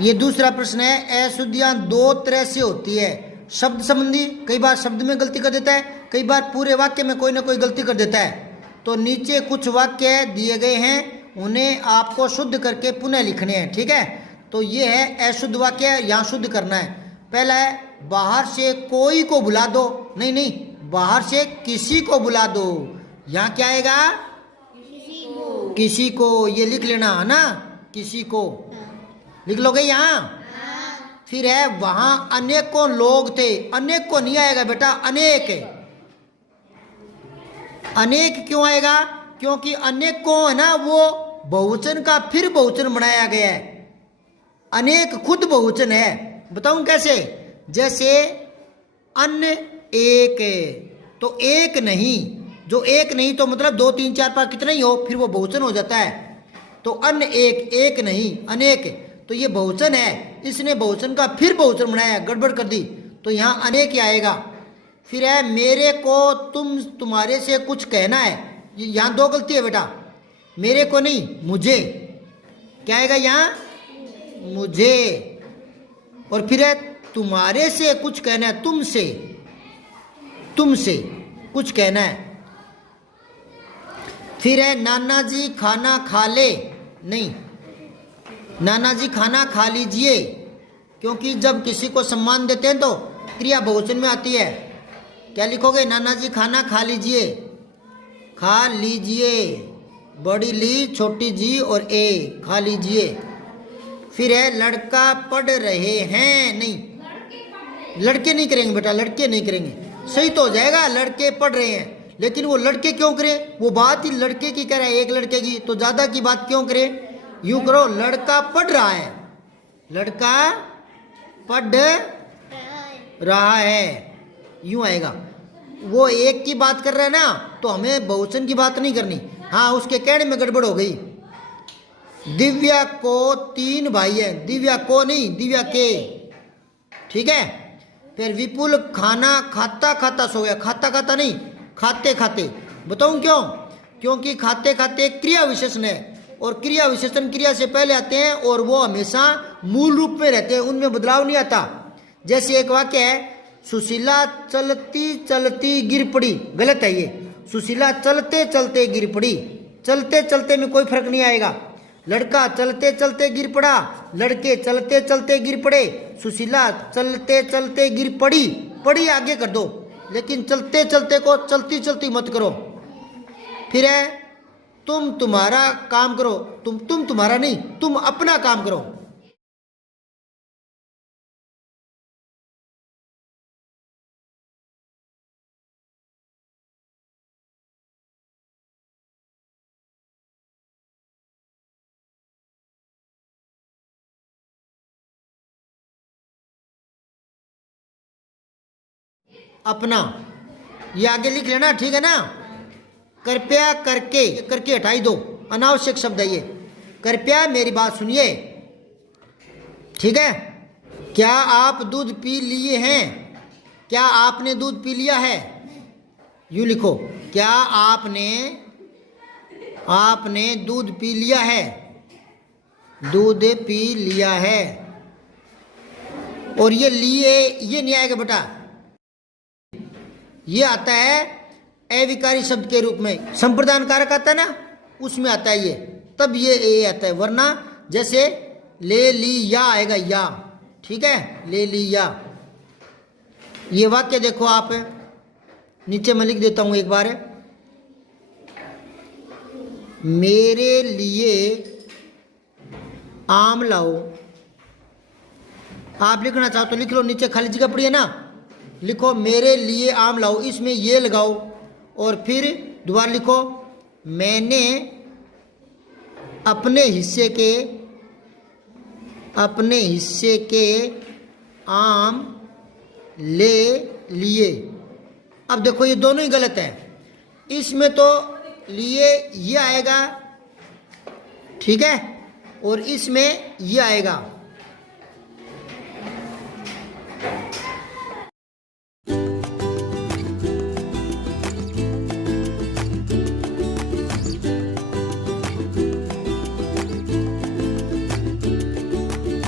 ये दूसरा प्रश्न है, अशुद्धियां दो तरह से होती है। शब्द संबंधी, कई बार शब्द में गलती कर देता है, कई बार पूरे वाक्य में कोई ना कोई गलती कर देता है। तो नीचे कुछ वाक्य दिए गए हैं, उन्हें आपको शुद्ध करके पुनः लिखने हैं, ठीक है। तो ये है अशुद्ध वाक्य, यहाँ शुद्ध करना है। पहला है, बाहर से कोई को बुला दो, नहीं नहीं, बाहर से किसी को बुला दो। यहाँ क्या आएगा? किसी को। ये लिख लेना है ना, किसी को लिख लोगे यहाँ। फिर है, वहां अनेकों लोग थे, अनेक को नहीं आएगा बेटा, अनेक है। अनेक क्यों आएगा? क्योंकि अनेक को है ना, वो बहुवचन का फिर बहुवचन बनाया गया है। अनेक खुद बहुवचन है। बताऊं कैसे? जैसे अन्य एक है, तो एक नहीं, जो एक नहीं तो मतलब 2 3 4 5 कितना ही हो, फिर वो बहुवचन हो जाता है। तो अन्य एक, एक नहीं, अनेक, तो ये बहुवचन है, इसने बहुवचन का फिर बहुवचन बनाया, गड़बड़ कर दी, तो यहाँ अनेक ही आएगा। फिर है, मेरे को तुम्हारे से कुछ कहना है, यहाँ 2 गलती है बेटा, मेरे को नहीं, मुझे। क्या आएगा यहाँ? मुझे। और फिर है, तुम्हारे से कुछ कहना है, तुमसे, तुमसे कुछ कहना है। फिर है, नाना जी खाना खा ले, नहीं, नाना जी खाना खा लीजिए, क्योंकि जब किसी को सम्मान देते हैं तो क्रिया बहुवचन में आती है। क्या लिखोगे? नाना जी खाना खा लीजिए, खा लीजिए, बड़ी ली, छोटी जी और ए, खा लीजिए। फिर है, लड़का पढ़ रहे हैं, नहीं, लड़के नहीं करेंगे बेटा, लड़के नहीं करेंगे, सही तो हो जाएगा, लड़के पढ़ रहे हैं, लेकिन वो लड़के क्यों करें? वो बात ही लड़के की करे, एक लड़के की, तो ज्यादा की बात क्यों करें? यूं करो, लड़का पढ़ रहा है, लड़का पढ़ रहा है, यूं आएगा। वो एक की बात कर रहा है ना, तो हमें बहुवचन की बात नहीं करनी। हाँ, उसके कहने में गड़बड़ हो गई। दिव्या को 3 भाई है, दिव्या को नहीं, दिव्या के, ठीक है। फिर विपुल खाना खाता खाता सो गया, खाता खाता नहीं, खाते खाते। बताऊं क्यों? क्योंकि खाते खाते क्रिया विशेषण है, और क्रिया विशेषण क्रिया से पहले आते हैं, और वो हमेशा मूल रूप में रहते हैं, उनमें बदलाव नहीं आता। जैसे एक वाक्य है, सुशीला चलती चलती गिर पड़ी, गलत है ये। सुशीला चलते चलते गिर पड़ी, चलते चलते में कोई फर्क नहीं आएगा। लड़का चलते चलते गिर पड़ा, लड़के चलते चलते गिर पड़े, सुशीला चलते चलते गिर पड़ी, पड़ी आगे कर दो, लेकिन चलते चलते को चलती चलती मत करो। फिर है, तुम तुम्हारा काम करो, तुम तुम्हारा नहीं, तुम अपना काम करो। अपना, ये आगे लिख लेना, ठीक है ना। कृपया करके, करके हटाई दो, अनावश्यक शब्द है ये। कृपया मेरी बात सुनिए, ठीक है। क्या आप दूध पी लिए हैं? क्या आपने दूध पी लिया है? यूं लिखो, क्या आपने दूध पी लिया है? दूध पी लिया है। और ये लिए, ये नहीं आएगा बेटा, ये आता है अविकारी शब्द के रूप में, संप्रदान कारक आता है ना, उसमें आता है ये, तब ये ए आता है, वरना जैसे ले लिया आएगा या, ठीक है, ले लिया। ये वाक्य देखो आप, नीचे मैं लिख देता हूं एक बार, मेरे लिए आम लाओ। आप लिखना चाहो तो लिख लो, नीचे खाली जगह पड़ी है ना, लिखो मेरे लिए आम लाओ, इसमें ये लगाओ, और फिर दोबारा लिखो, मैंने अपने हिस्से के आम ले लिए। अब देखो ये दोनों ही गलत है, इसमें तो लिए ये आएगा, ठीक है, और इसमें ये आएगा।